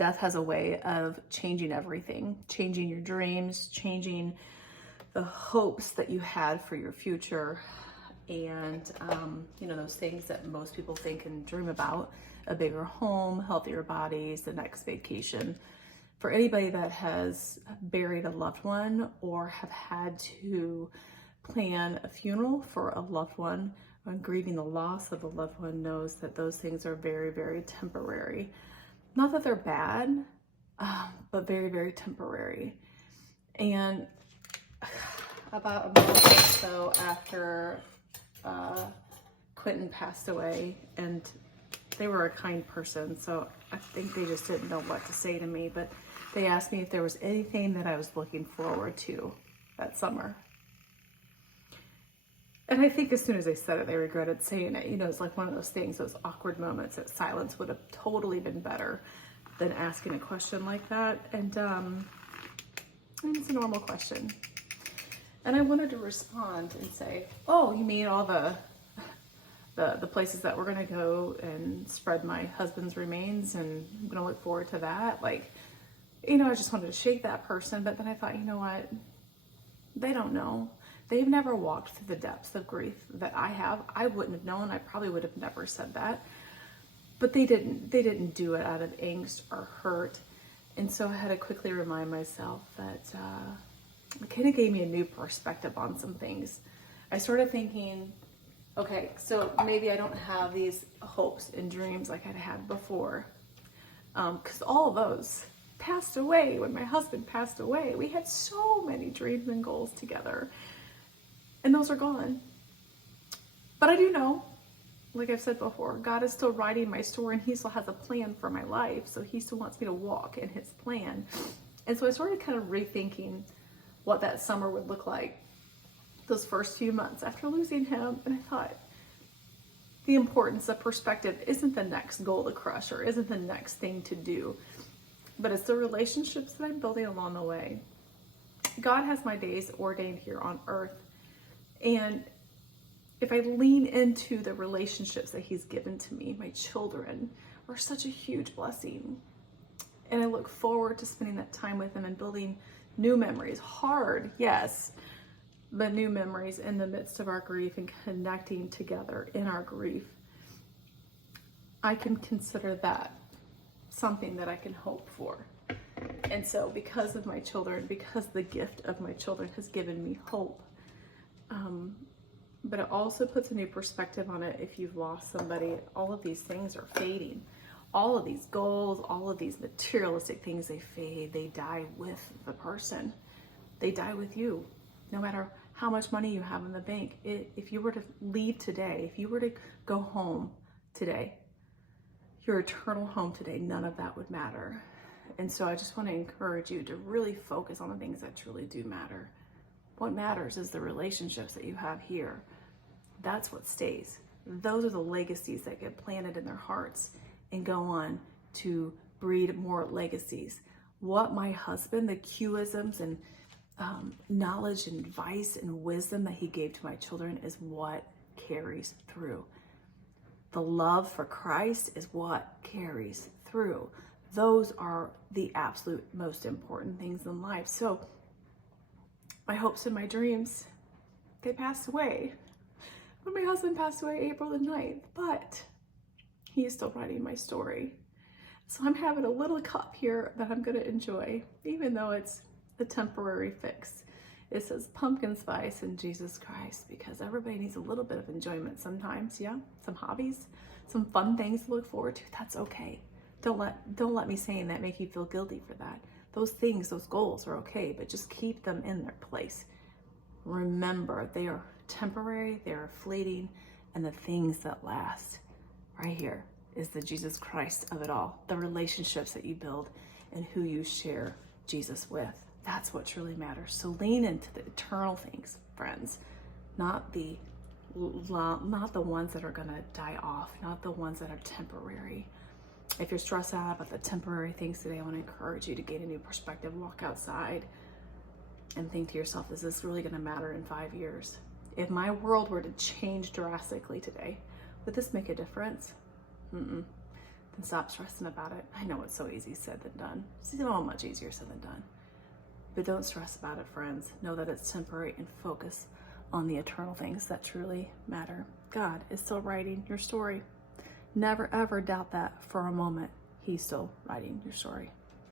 Death has a way of changing everything, changing your dreams, changing the hopes that you had for your future. And, you know, those things that most people think and dream about, a bigger home, healthier bodies, the next vacation. For anybody that has buried a loved one or have had to plan a funeral for a loved one, or grieving the loss of a loved one, knows that those things are very, very temporary. Not that they're bad, but very, very temporary. And about a month or so after Quentin passed away, and they were a kind person, so I think they just didn't know what to say to me, but they asked me if there was anything that I was looking forward to that summer. And I think as soon as they said it, they regretted saying it. You know, it's like one of those things, those awkward moments that silence would have totally been better than asking a question like that. And it's a normal question. And I wanted to respond and say, oh, you mean all the places that we're gonna go and spread my husband's remains, and I'm gonna look forward to that? Like, you know, I just wanted to shake that person, but then I thought, you know what? They don't know. They've never walked through the depths of grief that I have. I wouldn't have known. I probably would have never said that. But they didn't do it out of angst or hurt. And so I had to quickly remind myself that it kind of gave me a new perspective on some things. I started thinking, okay, so maybe I don't have these hopes and dreams like I'd had before. Because all of those passed away when my husband passed away. We had so many dreams and goals together. And those are gone. But I do know, like I've said before, God is still writing my story, and he still has a plan for my life. So he still wants me to walk in his plan. And so I started kind of rethinking what that summer would look like, those first few months after losing him. And I thought, the importance of perspective isn't the next goal to crush or isn't the next thing to do, but it's the relationships that I'm building along the way. God has my days ordained here on earth. And if I lean into the relationships that he's given to me, my children are such a huge blessing. And I look forward to spending that time with them and building new memories. Hard, yes, but new memories in the midst of our grief and connecting together in our grief. I can consider that something that I can hope for. And so because of my children, because the gift of my children has given me hope, but it also puts a new perspective on it. If you've lost somebody, all of these things are fading. All of these goals, all of these materialistic things, they fade. They die with the person. They die with you. No matter how much money you have in the bank, if you were to leave today, if you were to go home today, your eternal home today, none of that would matter. And so I just want to encourage you to really focus on the things that truly do matter. What matters is the relationships that you have here. That's what stays. Those are the legacies that get planted in their hearts and go on to breed more legacies. What my husband, the Qisms and knowledge and advice and wisdom that he gave to my children is what carries through. The love for Christ is what carries through. Those are the absolute most important things in life. So my hopes and my dreams, they passed away. When my husband passed away April the 9th, but he is still writing my story. So I'm having a little cup here that I'm going to enjoy, even though it's a temporary fix. It says pumpkin spice and Jesus Christ, because everybody needs a little bit of enjoyment sometimes, yeah? Some hobbies, some fun things to look forward to. That's okay. Don't let me saying that make you feel guilty for that. Those things, those goals are okay, but just keep them in their place. Remember, they are temporary, they are fleeting, and the things that last right here is the Jesus Christ of it all, the relationships that you build and who you share Jesus with. That's what truly matters. So lean into the eternal things, friends, not the ones that are gonna die off, not the ones that are temporary. If you're stressed out about the temporary things today, I want to encourage you to gain a new perspective, walk outside and think to yourself, is this really going to matter in 5 years? If my world were to change drastically today, would this make a difference? then stop stressing about it. I know it's so easy said than done. It's so much easier said than done. But don't stress about it, friends. Know that it's temporary and focus on the eternal things that truly matter. God is still writing your story. Never ever doubt that for a moment. He's still writing your story.